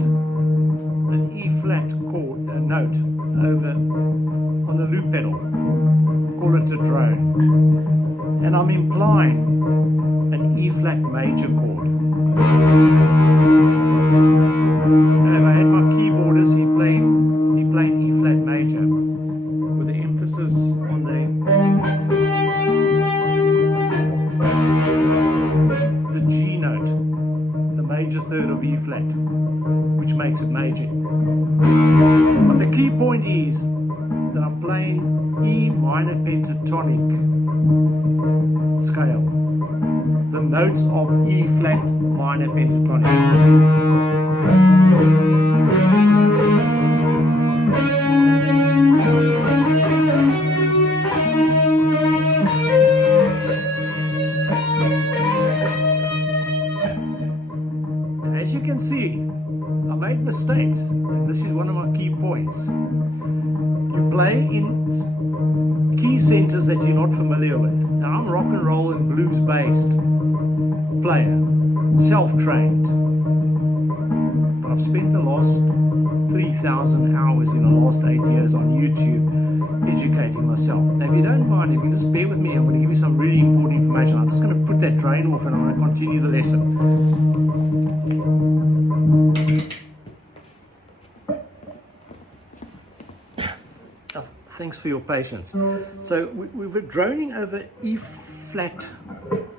droned an E flat chord note over on the loop pedal, call it a drone, and I'm implying an E flat major chord. Now if I had my keyboardist, he playing E flat major with the emphasis on the G note, the major third of E flat, which makes it major. But the key point is that I'm playing E minor pentatonic scale, the notes of E flat minor pentatonic. As you can see, I made mistakes, and this is one of my key points. You play in key centers that you're not familiar with. Now, I'm rock and roll and blues based player, self-trained, but I've spent the last 3,000 hours in the last 8 years on YouTube educating myself. Now, if you don't mind, if you can just bear with me, I'm going to give you some really important information. I'm just going to put that drain off and I'm going to continue the lesson. Thanks for your patience. So we were droning over E flat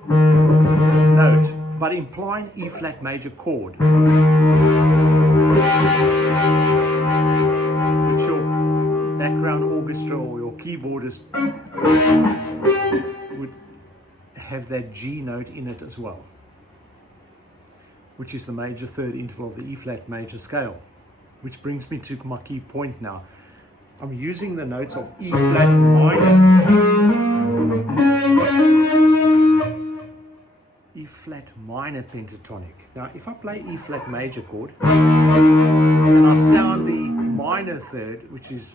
note, but implying E flat major chord, which your background orchestra or your keyboardist would have that G note in it as well, which is the major third interval of the E flat major scale, which brings me to my key point now. I'm using the notes of E flat minor, E flat minor pentatonic. Now, if I play E flat major chord and I sound the minor third, which is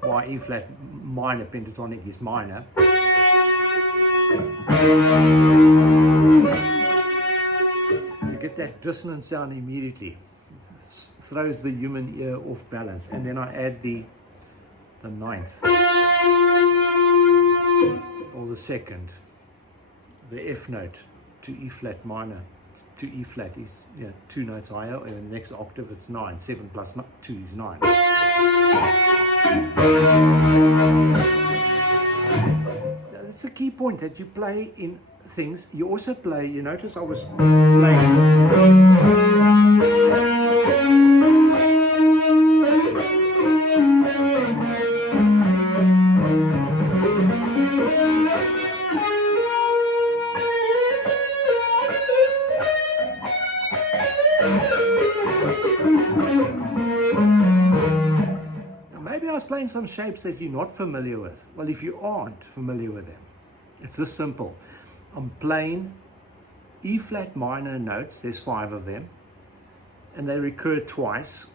why E flat minor pentatonic is minor, you get that dissonant sound immediately. Throws the human ear off balance, and then I add the ninth or the second, the F note to E flat minor to E flat is two notes higher, and the next octave it's 9. 7 plus 2 is 9. That's a key point, that you play in things. You also play, you notice I was playing playing some shapes that you're not familiar with. Well, if you aren't familiar with them, it's this simple. I'm playing E flat minor notes, there's 5 of them, and they recur twice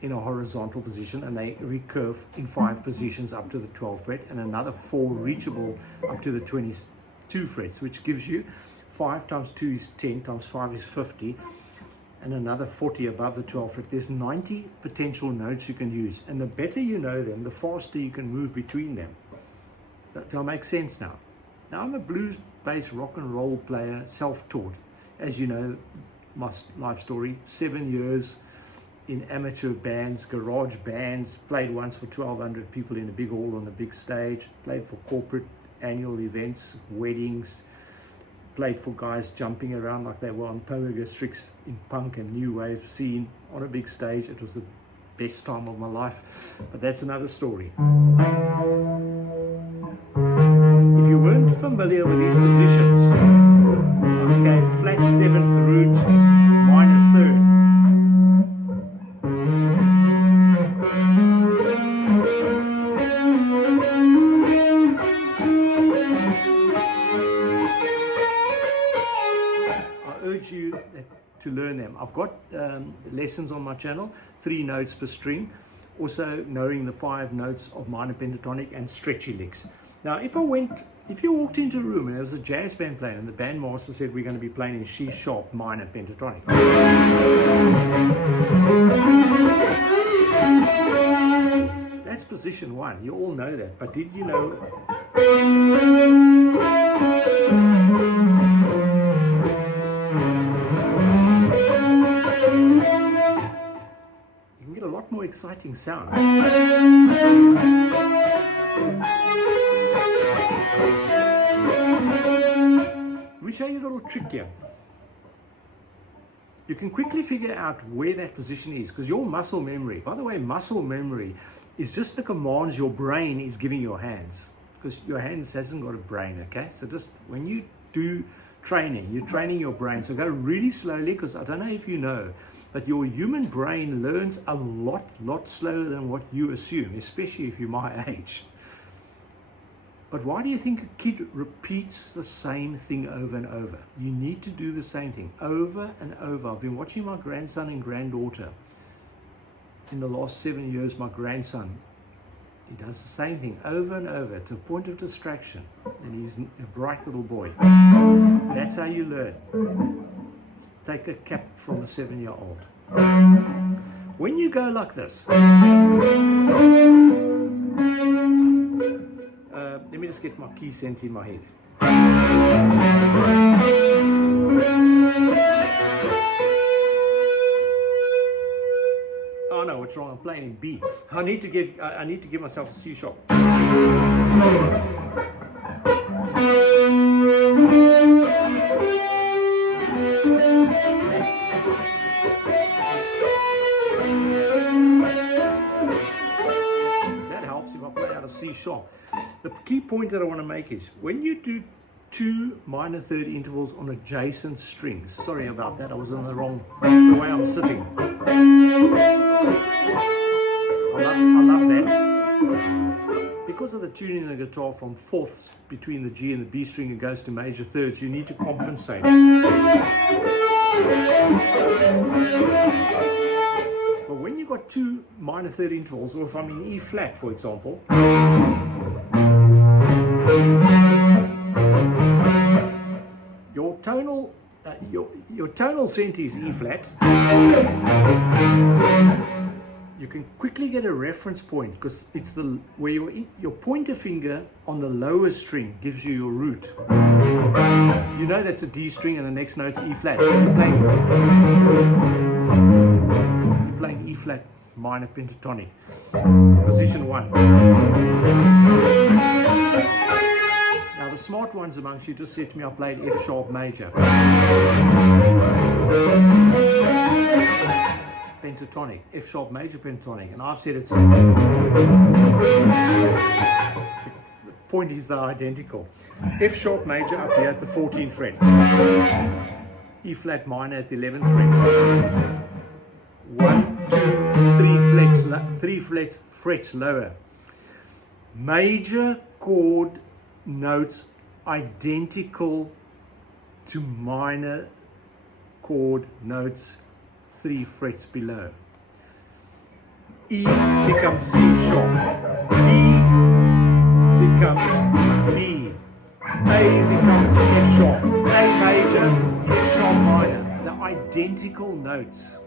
in a horizontal position, and they recurve in 5 positions up to the 12th fret, and another 4 reachable up to the 22 frets, which gives you 5 times 2 is 10 times 5 is 50, and another 40 above the 12th fret. There's 90 potential notes you can use, and the better you know them, the faster you can move between them. That'll make sense now. Now, I'm a blues-based rock and roll player, self-taught. As you know, my life story, 7 years in amateur bands, garage bands, played once for 1,200 people in a big hall on a big stage, played for corporate annual events, weddings, played for guys jumping around like they were on pogo sticks in punk and new wave scene on a big stage. It was the best time of my life, but that's another story. If you weren't familiar with these positions, okay, flat 7th root, minor 3rd. I urge you to learn them. I've got lessons on my channel, 3 notes per string, also knowing the 5 notes of minor pentatonic and stretchy licks. Now, if I went If you walked into a room and there was a jazz band playing and the bandmaster said we're going to be playing in C sharp minor pentatonic, that's position 1. You all know that, but did you know you can get a lot more exciting sounds? Let me show you a little trick here. You can quickly figure out where that position is because your muscle memory, by the way, muscle memory is just the commands your brain is giving your hands, because your hands hasn't got a brain, okay? So just when you do training, you're training your brain. So go really slowly, because I don't know if you know, but your human brain learns a lot slower than what you assume, especially if you're my age. But why do you think a kid repeats the same thing over and over? You need to do the same thing over and over. I've been watching my grandson and granddaughter. In the last 7 years, my grandson, he does the same thing over and over to a point of distraction. And he's a bright little boy. That's how you learn. Take a cap from a 7-year-old. When you go like this, let me just get my key center in my head. Oh no, what's wrong? I'm playing in B. I need to give myself a C sharp. That helps if I play out a C sharp. The key point that I want to make is when you do 2 minor third intervals on adjacent strings. Sorry about that, I was on the wrong, it's the way I'm sitting. I love that. Because of the tuning of the guitar from fourths between the G and the B string, it goes to major thirds, you need to compensate. But when you've got 2 minor third intervals, or if I'm in E flat, for example, your tonal center is E flat. You can quickly get a reference point because it's the where your pointer finger on the lower string gives you your root. You know that's a D string and the next note's E flat. So you're playing E flat minor pentatonic. Position 1. Now the smart ones amongst you just said to me I played F sharp major. Pentatonic, F sharp major pentatonic, and I've said it's the point is they're identical. F sharp major up here at the 14th fret, E flat minor at the 11th fret. 1, 2, 3 frets lower. Major chord notes identical to minor chord notes 3 frets below. E becomes C sharp, D becomes B, A becomes F sharp, A major, F sharp minor. They're identical notes.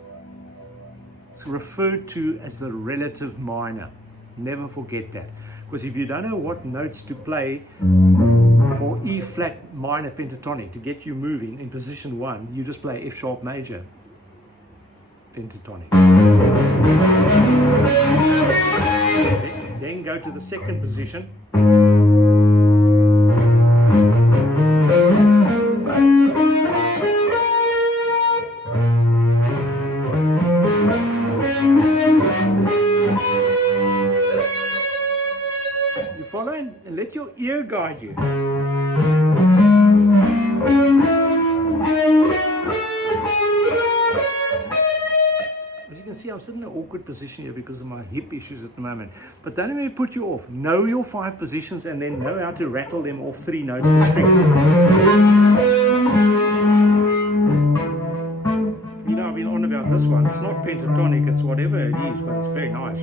It's referred to as the relative minor. Never forget that. Because if you don't know what notes to play for E flat minor pentatonic to get you moving in position 1, you just play F sharp major pentatonic. Then go to the second position. You follow and let your ear guide you. As you can see, I'm sitting in an awkward position here because of my hip issues at the moment. But don't let me put you off. Know your 5 positions and then know how to rattle them off 3 notes per string. You know, I've been on about this one. It's not pentatonic, it's whatever it is, but it's very nice.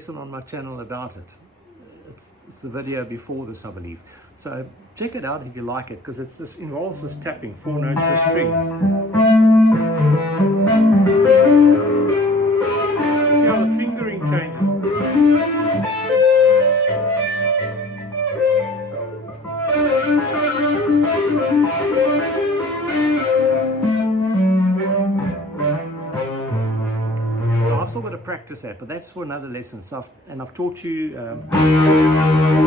lesson on my channel about it. It's the video before this, I believe. So check it out if you like it, because it involves this tapping 4 notes per string. See how the fingering changes. I've still got to practice that, but that's for another lesson. So I've taught you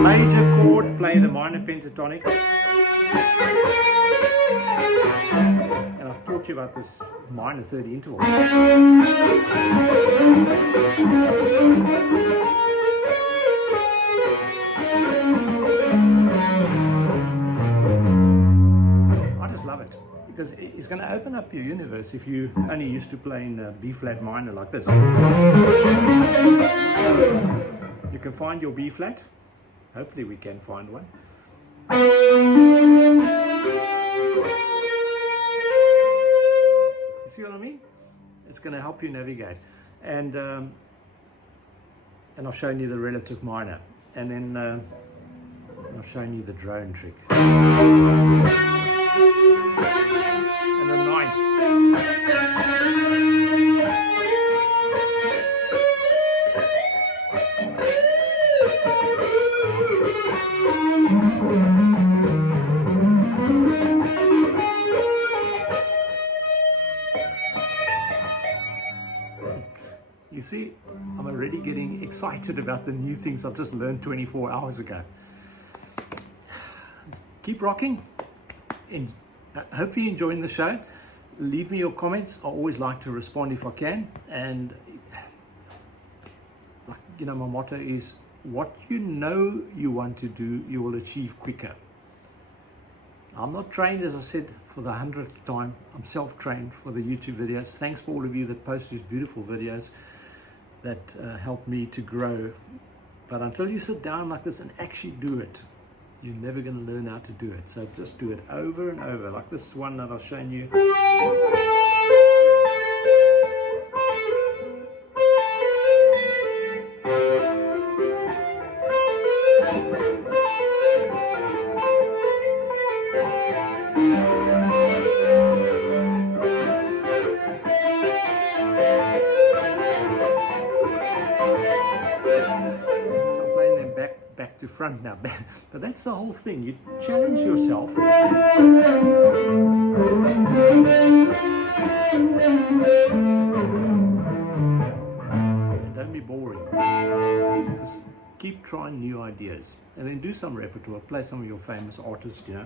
major chord, play the minor pentatonic, and I've taught you about this minor third interval. I just love it, because it's going to open up your universe if you only used to playing B flat minor like this. You can find your B flat. Hopefully we can find one. You see what I mean? It's going to help you navigate. And I've shown you the relative minor. And then I've shown you the drone trick. And the ninth. You see, I'm already getting excited about the new things I've just learned 24 hours ago. Keep rocking. And I hope you're enjoying the show. Leave me your comments. I always like to respond if I can. And like, you know, my motto is, what you know you want to do, you will achieve quicker. I'm not trained, as I said, for the 100th time. I'm self-trained for the YouTube videos. Thanks for all of you that post these beautiful videos that help me to grow. But until you sit down like this and actually do it, you're never going to learn how to do it. So just do it over and over, like this one that I've shown you. Back to front now, but that's the whole thing. You challenge yourself and don't be boring. Just keep trying new ideas, and then do some repertoire. Play some of your famous artists, you know.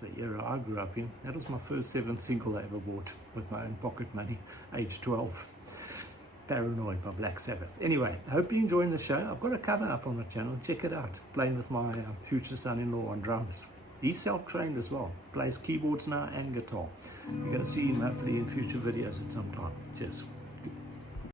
The era I grew up in. That was my first 7th single I ever bought with my own pocket money, age 12. Paranoid by Black Sabbath. Anyway, I hope you're enjoying the show. I've got a cover up on my channel. Check it out. Playing with my future son-in-law on drums. He's self-trained as well. Plays keyboards now and guitar. You're going to see him hopefully in future videos at some time. Cheers.